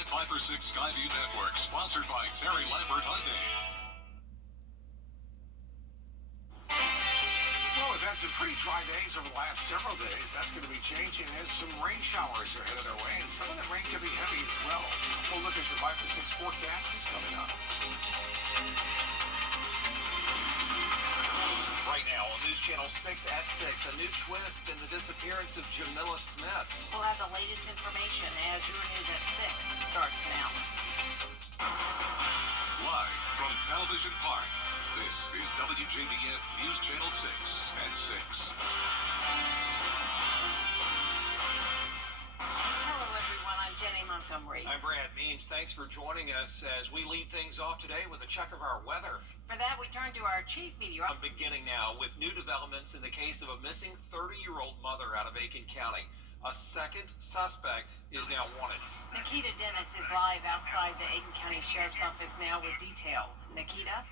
live 5/6 Skyview Network, sponsored by Terry Lambert Hyundai. Well, we've had some pretty dry days over the last several days. That's going to be changing as some rain showers are headed our way, and some of that rain could be heavy as well. We'll look at your 5/6 forecast is coming up. Right now on News Channel 6 at 6, a new twist in the disappearance of Jamila Smith. We'll have the latest information as your news at 6 starts now. Live from Television Park, this is WJBF News Channel 6 at 6. Hello, everyone. I'm Jenny Montgomery. I'm Brad Means. Thanks for joining us as we lead things off today with a check of our weather. For that, we turn to our chief meteorologist. I'm beginning now with new developments in the case of a missing 30-year-old mother out of Aiken County. A second suspect is now wanted. Nikita Dennis is live outside the Aiken County Sheriff's Office now with details. Nikita?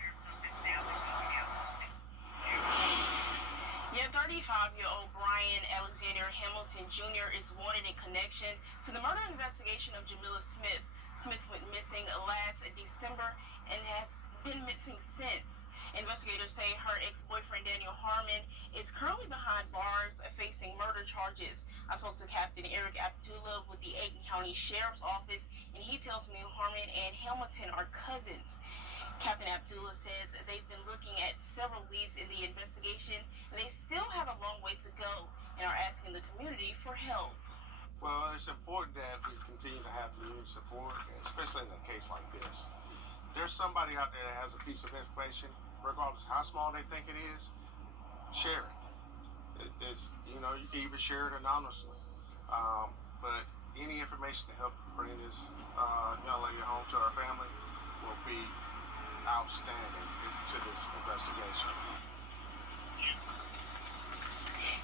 Yeah, 35-year-old Brian Alexander Hamilton Jr. is wanted in connection to the murder investigation of Jamila Smith. Smith went missing last December and has been missing since. Investigators say her ex-boyfriend Daniel Harmon is currently behind bars facing murder charges. I spoke to Captain Eric Abdullah with the Aiken County Sheriff's Office, and he tells me Harmon and Hamilton are cousins. Captain Abdullah says they've been looking at several leads in the investigation, and they still have a long way to go and are asking the community for help. Well, it's important that we continue to have community support, especially in a case like this. There's somebody out there that has a piece of information, regardless of how small they think it is, share it. It's, you know, you can even share it anonymously. But any information to help bring this young lady home to her family will be outstanding to this investigation.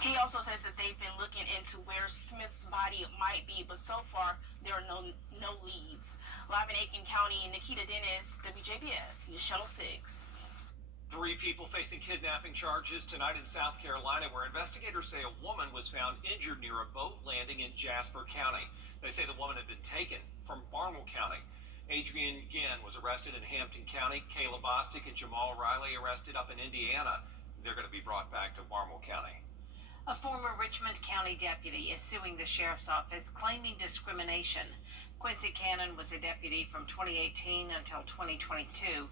He also says that they've been looking into where Smith's body might be, but so far there are no leads. Live in Aiken County, Nikita Dennis, WJBF, News Channel 6. 3 people facing kidnapping charges tonight in South Carolina, where investigators say a woman was found injured near a boat landing in Jasper County. They say the woman had been taken from Barnwell County. Adrian Ginn was arrested in Hampton County. Kayla Bostic and Jamal Riley arrested up in Indiana. They're going to be brought back to Barnwell County. A former Richmond County deputy is suing the sheriff's office claiming discrimination. Quincy Cannon was a deputy from 2018 until 2022.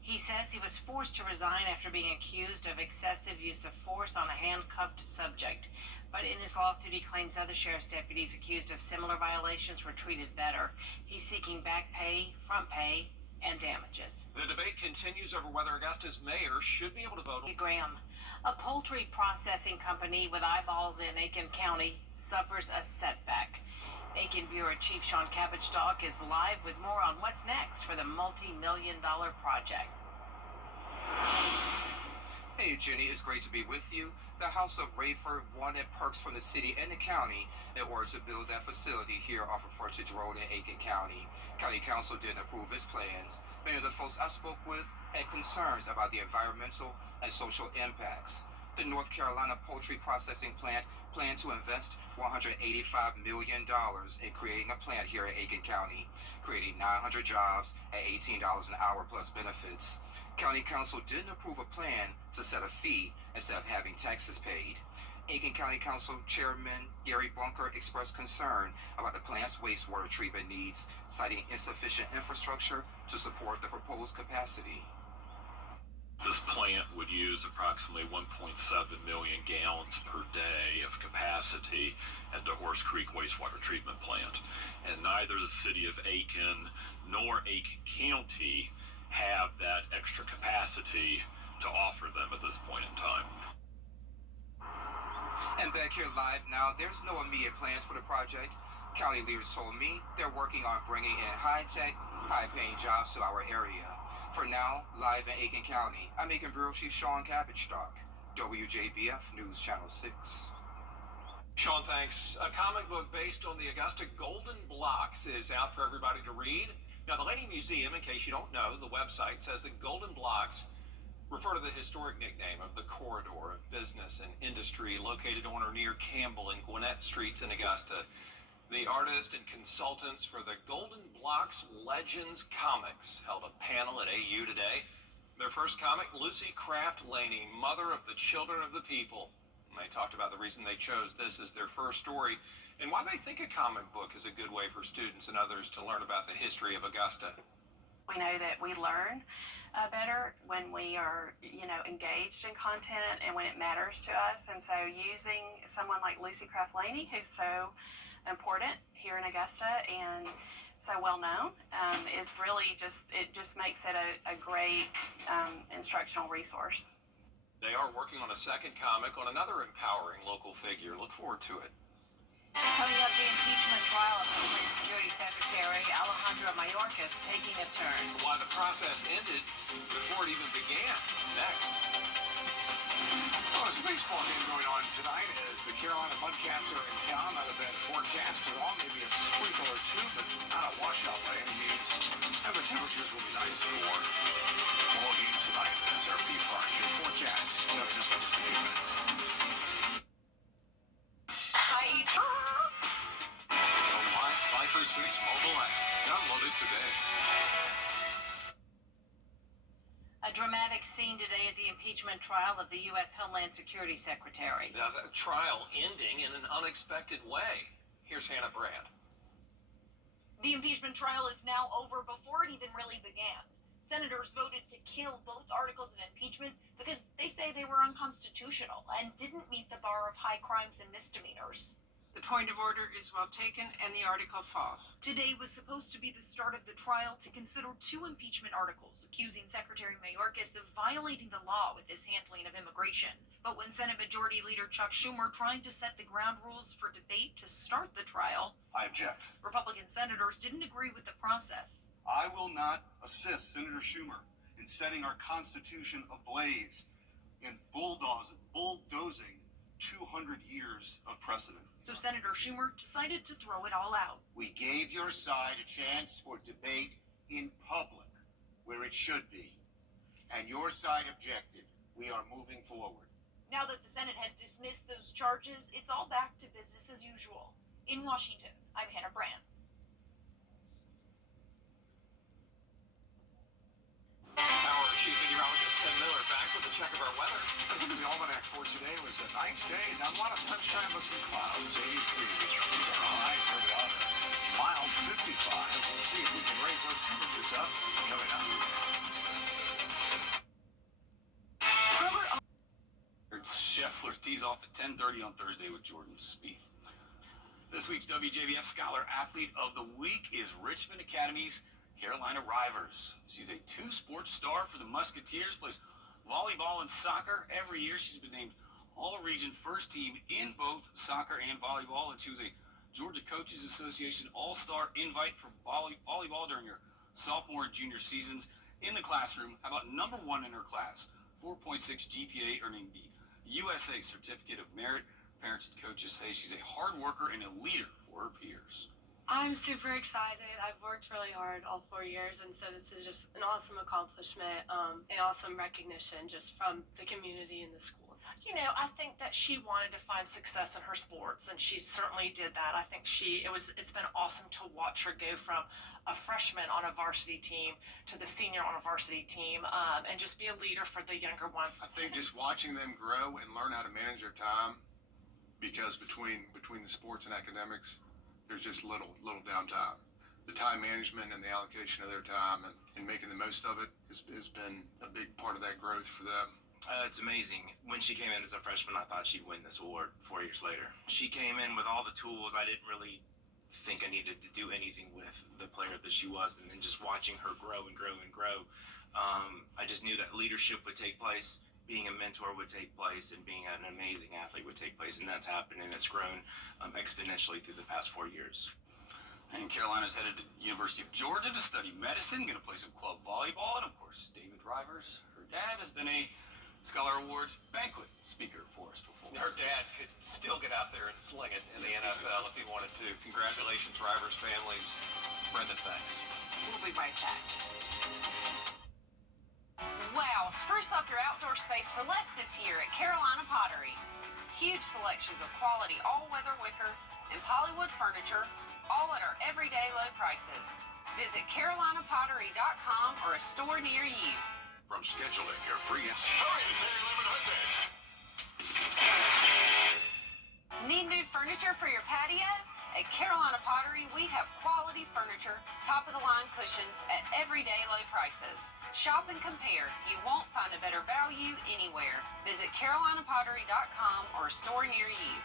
He says he was forced to resign after being accused of excessive use of force on a handcuffed subject. But in his lawsuit, he claims other sheriff's deputies accused of similar violations were treated better. He's seeking back pay, front pay, and damages. The debate continues over whether Augusta's mayor should be able to vote. Graham, a poultry processing company with eyeballs in Aiken County, suffers a setback. Aiken Bureau Chief Sean Cabbage-Dog is live with more on what's next for the multi-million-dollar project. Hey Jenny, it's great to be with you. The House of Rayford wanted perks from the city and the county in order to build that facility here off of Frontage Road in Aiken County. County Council didn't approve his plans. Many of the folks I spoke with had concerns about the environmental and social impacts. The North Carolina poultry processing plant planned to invest $185 million in creating a plant here in Aiken County, creating 900 jobs at $18 an hour plus benefits. County Council didn't approve a plan to set a fee instead of having taxes paid. Aiken County Council Chairman Gary Bunker expressed concern about the plant's wastewater treatment needs, citing insufficient infrastructure to support the proposed capacity. This plant would use approximately 1.7 million gallons per day of capacity at the Horse Creek wastewater treatment plant. And neither the city of Aiken nor Aiken County have that extra capacity to offer them at this point in time. And back here live now, there's no immediate plans for the project. County leaders told me they're working on bringing in high-tech, high-paying jobs to our area. For now, live in Aiken County, I'm Aiken Bureau Chief Sean Cabbage-Dog, WJBF News Channel 6. Sean, thanks. A comic book based on the Augusta Golden Blocks is out for everybody to read. Now, the Lady Museum, in case you don't know, the website says the Golden Blocks refer to the historic nickname of the corridor of business and industry located on or near Campbell and Gwinnett Streets in Augusta. The artists and consultants for the Golden Blocks Legends comics held a panel at AU today. Their first comic, Lucy Craft Laney, Mother of the Children of the People. And they talked about the reason they chose this as their first story and why they think a comic book is a good way for students and others to learn about the history of Augusta. We know that we learn better when we are, engaged in content and when it matters to us. And so using someone like Lucy Craft Laney, who's so important here in Augusta and so well known, is really just makes it a great instructional resource. They are working on a second comic on another empowering local figure. Look forward to it. Coming up, the impeachment trial of Homeland Security Secretary Alejandro Mayorkas taking a turn. Why the process ended before it even began. Next. Well, there's a baseball game going on tonight as the Carolina Mudcats are in town. Not a bad forecast at all. Maybe a sprinkle or two, but not a washout by any means. And the temperatures will be nice for ball game tonight at SRP Park. Your forecast coming up in just a few minutes. The Live 5 for 6 mobile app. Download it today. A dramatic scene today at the impeachment trial of the U.S. Homeland Security Secretary. Now, the trial ending in an unexpected way. Here's Hannah Brand. The impeachment trial is now over before it even really began. Senators voted to kill both articles of impeachment because they say they were unconstitutional and didn't meet the bar of high crimes and misdemeanors. The point of order is well taken, and the article falls. Today was supposed to be the start of the trial to consider 2 impeachment articles accusing Secretary Mayorkas of violating the law with his handling of immigration. But when Senate Majority Leader Chuck Schumer tried to set the ground rules for debate to start the trial, I object. Republican senators didn't agree with the process. I will not assist Senator Schumer in setting our Constitution ablaze and bulldozing 200 years of precedent. So Senator Schumer decided to throw it all out. We gave your side a chance for debate in public, where it should be. And your side objected. We are moving forward. Now that the Senate has dismissed those charges, it's all back to business as usual. In Washington, I'm Hannah Brand. Our chief meteorologist Tim Miller back with a check of our weather. Listen to the almanac for today. It was a nice day. Not a lot of sunshine, but some clouds. 83. These are highs. Started out mild 55. We'll see if we can raise those temperatures up coming up. Scheffler tees off at 10:30 on Thursday with Jordan Spieth. This week's WJBF Scholar Athlete of the Week is Richmond Academy's Carolina Rivers. She's a 2-sport star for the Musketeers, plays volleyball and soccer. Every year she's been named All-Region First Team in both soccer and volleyball, and she was a Georgia Coaches Association All-Star invite for volleyball during her sophomore and junior seasons. In the classroom, how about number 1 in her class, 4.6 GPA, earning the USA Certificate of Merit. Parents and coaches say she's a hard worker and a leader for her peers. I'm super excited. I've worked really hard all 4 years, and so this is just an awesome accomplishment, an awesome recognition just from the community and the school. I think that she wanted to find success in her sports, and she certainly did that. I think it's been awesome to watch her go from a freshman on a varsity team to the senior on a varsity team, and just be a leader for the younger ones. I think just watching them grow and learn how to manage their time, because between the sports and academics, there's just little downtime. The time management and the allocation of their time and making the most of it has been a big part of that growth for them. It's amazing. When she came in as a freshman, I thought she'd win this award 4 years later. She came in with all the tools. I didn't really think I needed to do anything with the player that she was. And then just watching her grow and grow and grow, I just knew that leadership would take place, being a mentor would take place, and being an amazing athlete would take place. And that's happened, and it's grown exponentially through the past 4 years. And Carolina's headed to University of Georgia to study medicine, going to play some club volleyball. And, of course, David Rivers, her dad, has been a Scholar Awards banquet speaker for us before. Her dad could still get out there and sling it in the NFL if he wanted to. Congratulations, Rivers families. Brendan, thanks. We'll be right back. Wow, spruce up your outdoor space for less this year at Carolina Pottery. Huge selections of quality all-weather wicker, and Hollywood furniture, all at our everyday low prices. Visit CarolinaPottery.com or a store near you. From scheduling your free hurry to Terry Lemon Hyundai. Need new furniture for your patio? At Carolina Pottery, we have quality furniture, top-of-the-line cushions at everyday low prices. Shop and compare. You won't find a better value anywhere. Visit CarolinaPottery.com or a store near you.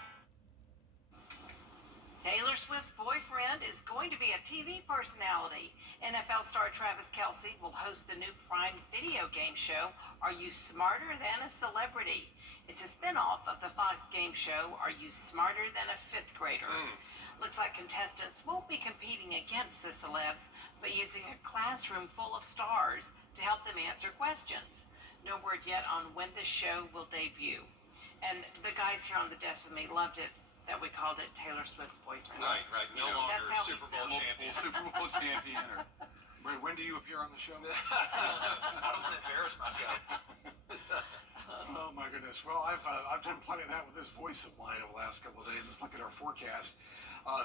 Taylor Swift's boyfriend is going to be a TV personality. NFL star Travis Kelce will host the new Prime Video game show, Are You Smarter Than a Celebrity? It's a spinoff of the Fox game show, Are You Smarter Than a Fifth Grader? Looks like contestants won't be competing against the celebs, but using a classroom full of stars to help them answer questions. No word yet on when the show will debut. And the guys here on the desk with me loved it that we called it Taylor Swift's boyfriend. Right. No longer That's how Super he's Bowl known. champion. Super Bowl champion. When do you appear on the show? I don't want to embarrass myself. Oh my goodness. Well, I've done plenty of that with this voice of mine over the last couple of days. Let's look at our forecast.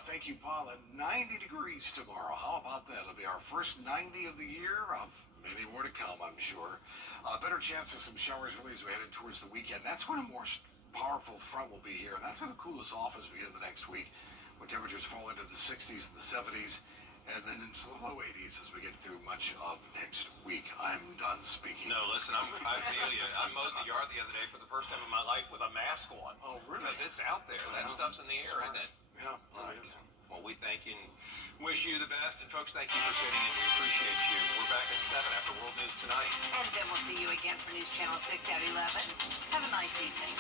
Thank you, Paula. 90 degrees tomorrow. How about that? It'll be our first 90 of the year, of many more to come, I'm sure. Better chance of some showers really as we head in towards the weekend. That's when a more powerful front will be here, and that's going to cool us off as we get into the next week, when temperatures fall into the 60s and the 70s, and then into the low 80s as we get through much of next week. I'm done speaking. No, listen, I feel you. I mowed the yard the other day for the first time in my life with a mask on. Oh, really? Because it's out there. That stuff's in the air, isn't it? Yeah. Right. Well, we thank you and wish you the best. And folks, thank you for tuning in. We appreciate you. We're back at 7 after World News Tonight. And then we'll see you again for News Channel 6 at 11. Have a nice evening.